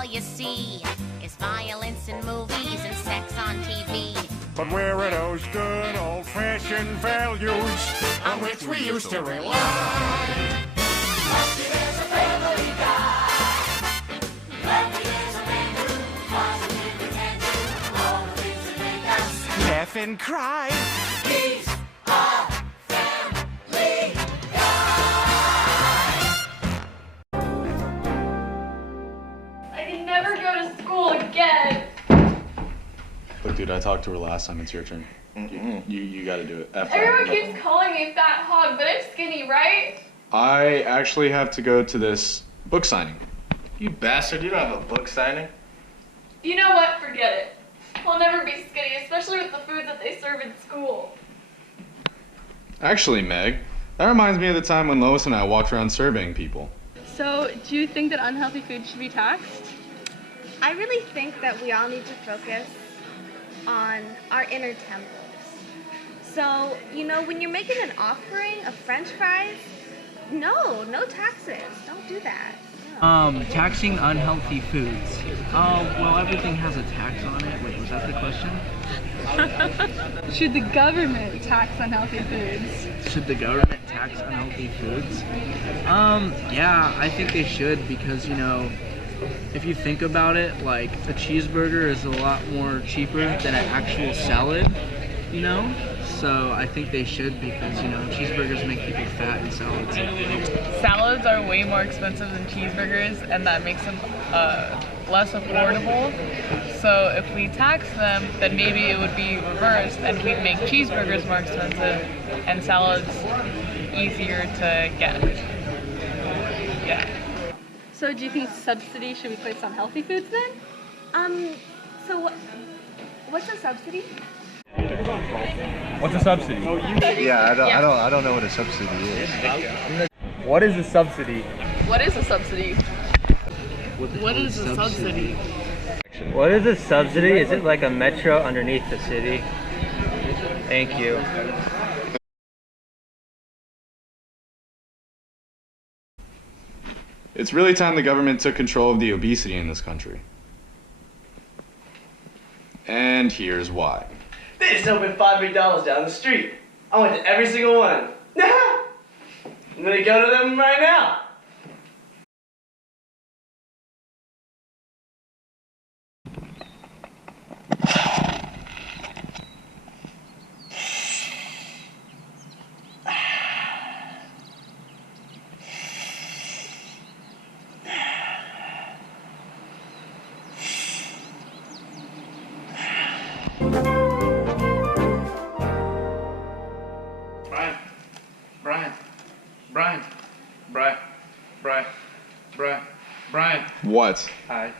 all you see is violence in movies and sex on TV. But where are those good old-fashioned values on which we used to rely? Lucky there's a family guy. Lucky there's a man who positively can do all the things that make us laugh and cry. He's a family guy. I can never go to school again. Look, dude, I talked to her last time. It's your turn. You got to do it. Everyone keeps calling me fat hog, but I'm skinny, right? I actually have to go to this book signing. You bastard, you don't have a book signing. You know what? Forget it. I'll never be skinny, especially with the food that they serve in school. Actually, Meg, that reminds me of the time when Lois and I walked around surveying people. So, do you think that unhealthy food should be taxed? I really think that we all need to focus on our inner temples. So, you know, when you're making an offering of French fries, no taxes. Don't do that. No. Taxing unhealthy foods. Well, everything has a tax on it. Wait, was that the question? Should the government tax unhealthy foods? Should the government tax unhealthy foods? Yeah, I think they should because, you know, if you think about it, like, a cheeseburger is a lot more cheaper than an actual salad, you know? So I think they should because, you know, cheeseburgers make people fat and salads. Salads are way more expensive than cheeseburgers, and that makes them less affordable. So if we tax them, then maybe it would be reversed and we'd make cheeseburgers more expensive and salads easier to get. Yeah. So do you think subsidy should be placed on healthy foods then? So what's a subsidy? What's a subsidy? Yeah, I don't know what a subsidy is. What is a subsidy? What is a subsidy? What is a subsidy? What is a subsidy? Is it like a metro underneath the city? Thank you. It's really time the government took control of the obesity in this country. And here's why. They just opened 5 McDonald's down the street. I went to every single one. I'm gonna go to them right now. Brian. What? Hi.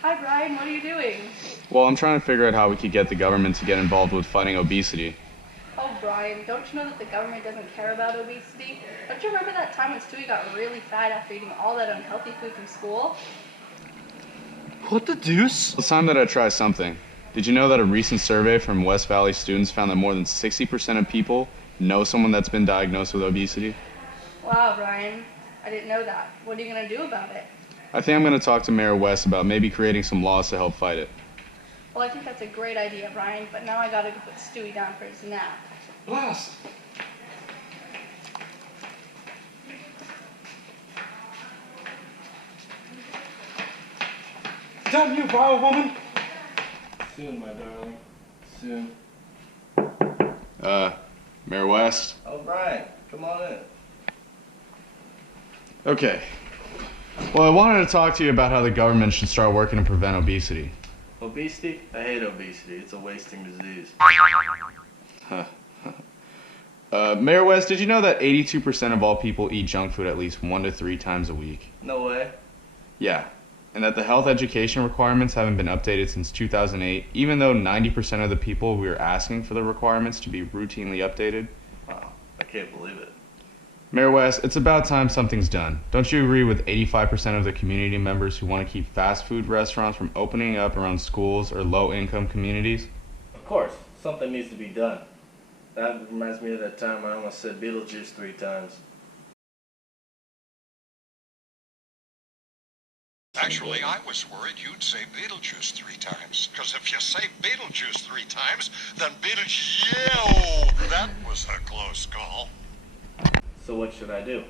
Hi Brian, what are you doing? Well, I'm trying to figure out how we could get the government to get involved with fighting obesity. Oh Brian, don't you know that the government doesn't care about obesity? Don't you remember that time when Stewie got really fat after eating all that unhealthy food from school? What the deuce? It's time that I try something. Did you know that a recent survey from West Valley students found that more than 60% of people know someone that's been diagnosed with obesity? Wow, Brian, I didn't know that. What are you going to do about it? I think I'm going to talk to Mayor West about maybe creating some laws to help fight it. Well, I think that's a great idea, Brian, but now I got to go put Stewie down for his nap. Blast! Damn you, vile woman! Soon, my darling. Soon. Mayor West? Oh, Brian, come on in. Okay. Well, I wanted to talk to you about how the government should start working to prevent obesity. Obesity? I hate obesity. It's a wasting disease. Mayor West, did you know that 82% of all people eat junk food at least 1 to 3 times a week? No way. Yeah. And that the health education requirements haven't been updated since 2008, even though 90% of the people we are asking for the requirements to be routinely updated. Wow, I can't believe it. Mayor West, it's about time something's done. Don't you agree with 85% of the community members who want to keep fast food restaurants from opening up around schools or low-income communities? Of course, something needs to be done. That reminds me of that time I almost said Beetlejuice 3 times. Actually, I was worried you'd say Beetlejuice 3 times. Because if you say Beetlejuice 3 times, then Beetlejuice... Yeah, that was a close call. So what should I do?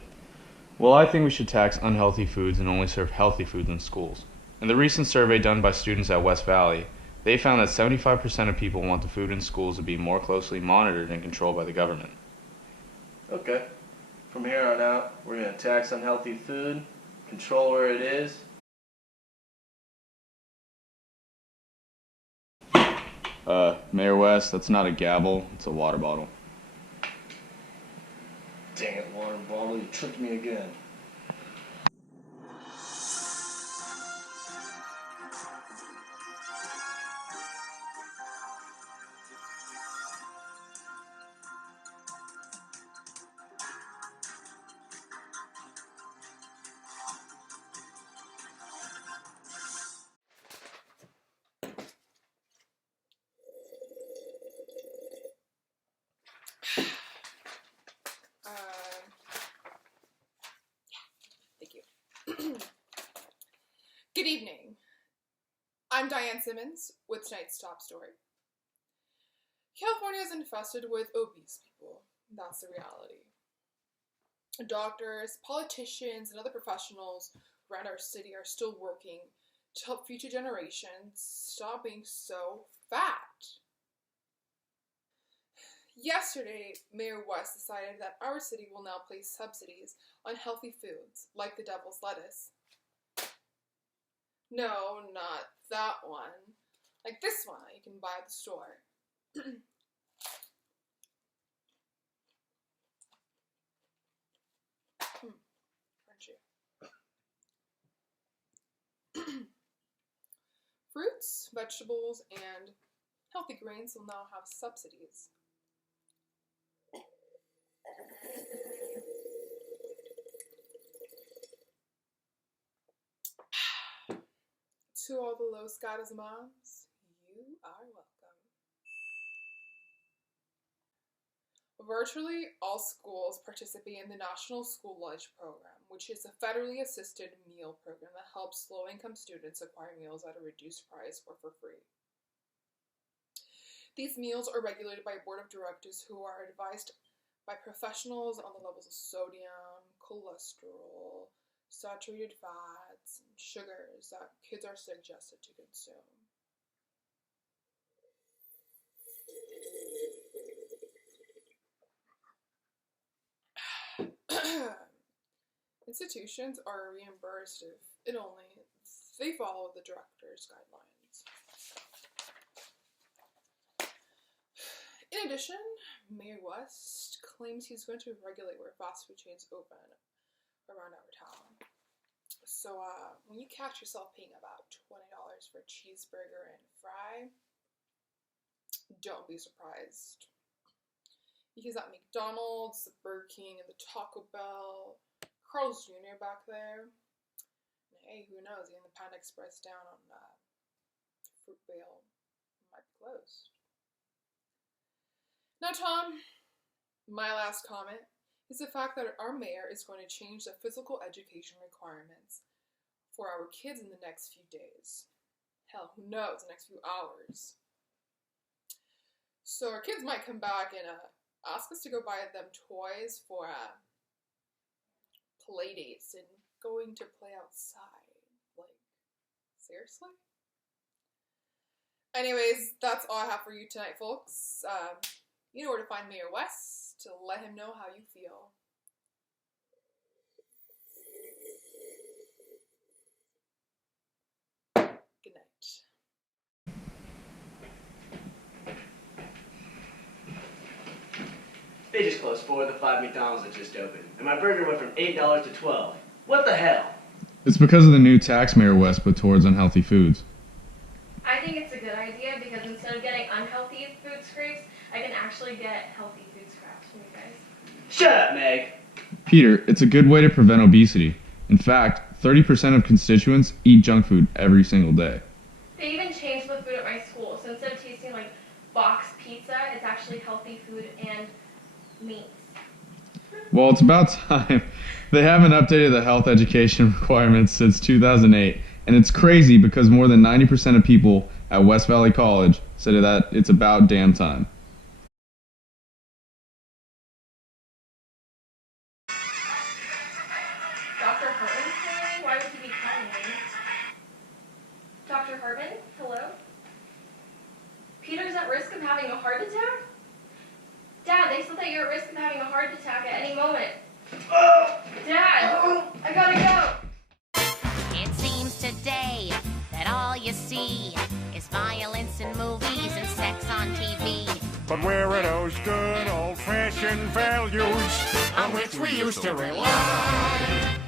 Well, I think we should tax unhealthy foods and only serve healthy foods in schools. In the recent survey done by students at West Valley, they found that 75% of people want the food in schools to be more closely monitored and controlled by the government. Okay. From here on out, we're going to tax unhealthy food, control where it is. Mayor West, that's not a gavel, it's a water bottle. Dang it, water bottle, you tricked me again. Thank you. Good evening. I'm Diane Simmons with tonight's top story. California is infested with obese people. That's the reality. Doctors, politicians, and other professionals around our city are still working to help future generations stop being so fat. Yesterday, Mayor West decided that our city will now place subsidies on healthy foods, like the devil's lettuce. No, not that one. Like this one that you can buy at the store. Crunchy. Fruits, vegetables, and healthy grains will now have subsidies. To all the Los Gatos moms, you are welcome. Virtually all schools participate in the National School Lunch Program, which is a federally assisted meal program that helps low-income students acquire meals at a reduced price or for free. These meals are regulated by a board of directors who are advised by professionals on the levels of sodium, cholesterol, saturated fats, and sugars that kids are suggested to consume. Institutions are reimbursed if and only they follow the director's guidelines. In addition, Mayor West claims he's going to regulate where fast food chains open around our town. So when you catch yourself paying about $20 for a cheeseburger and fry, don't be surprised. Because at McDonald's, the Burger King, and the Taco Bell, Carl's Jr. back there, and hey, who knows, even the Panda Express down on Fruitvale might be closed. Now, Tom, my last comment is the fact that our mayor is going to change the physical education requirements for our kids in the next few days. Hell, who knows, the next few hours. So our kids might come back and ask us to go buy them toys for play dates and going to play outside. Like, seriously? Anyways, that's all I have for you tonight, folks. You know where to find Mayor West to let him know how you feel. Good night. They just closed 4 of the 5 McDonald's that just opened, and my burger went from $8 to $12. What the hell? It's because of the new tax Mayor West put towards unhealthy foods. I think it's a good idea because instead of getting unhealthy food scrapes, I can actually get healthy food scraps from you guys. Shut up, Meg! Peter, it's a good way to prevent obesity. In fact, 30% of constituents eat junk food every single day. They even changed the food at my school, so instead of tasting like boxed pizza, it's actually healthy food and meats. Well, it's about time. They haven't updated the health education requirements since 2008, And it's crazy because more than 90% of people at West Valley College said that it's about damn time. Dr. Hartman's calling? Why would he be calling me? Dr. Hartman? Hello? Peter's at risk of having a heart attack? Dad, they said that you're at risk of having a heart attack at any moment. Dad! I gotta go! It seems today that all you see is violence in movies and sex on TV. But where are those good old-fashioned values on which we used to rely?